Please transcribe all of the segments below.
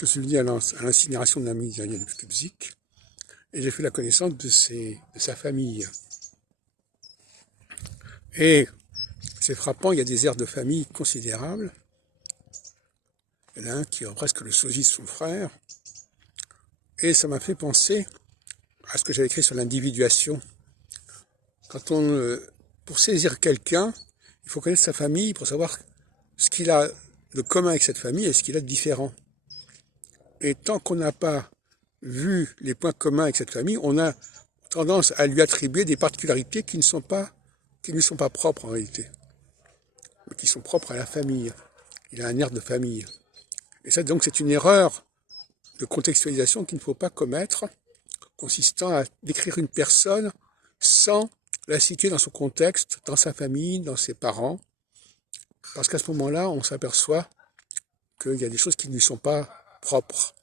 Je suis venu à l'incinération de l'ami Daniel Kubzik et j'ai fait la connaissance de sa famille. Et c'est frappant, il y a des airs de famille considérables. Il y en a un qui a presque le sosie de son frère. Et ça m'a fait penser à ce que j'avais écrit sur l'individuation. Pour saisir quelqu'un, il faut connaître sa famille pour savoir ce qu'il a de commun avec cette famille et ce qu'il a de différent. Et tant qu'on n'a pas vu les points communs avec cette famille, on a tendance à lui attribuer des particularités qui ne lui sont pas propres en réalité, mais qui sont propres à la famille. Il a un air de famille. Et ça, donc, c'est une erreur de contextualisation qu'il ne faut pas commettre, consistant à décrire une personne sans la situer dans son contexte, dans sa famille, dans ses parents, parce qu'à ce moment-là, on s'aperçoit qu'il y a des choses qui ne lui sont pas propres.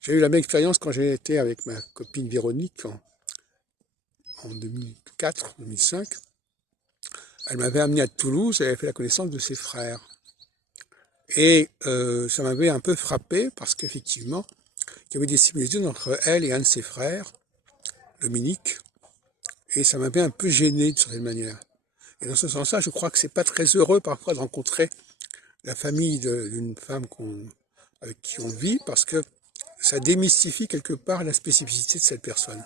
J'ai eu la même expérience quand j'ai été avec ma copine Véronique en 2004-2005. Elle m'avait amené à Toulouse et elle avait fait la connaissance de ses frères. Et ça m'avait un peu frappé parce qu'effectivement, il y avait des similitudes entre elle et un de ses frères, Dominique, et ça m'avait un peu gêné de certaine manière. Et dans ce sens-là, je crois que c'est pas très heureux parfois de rencontrer la famille d'une femme avec qui on vit, parce que ça démystifie quelque part la spécificité de cette personne.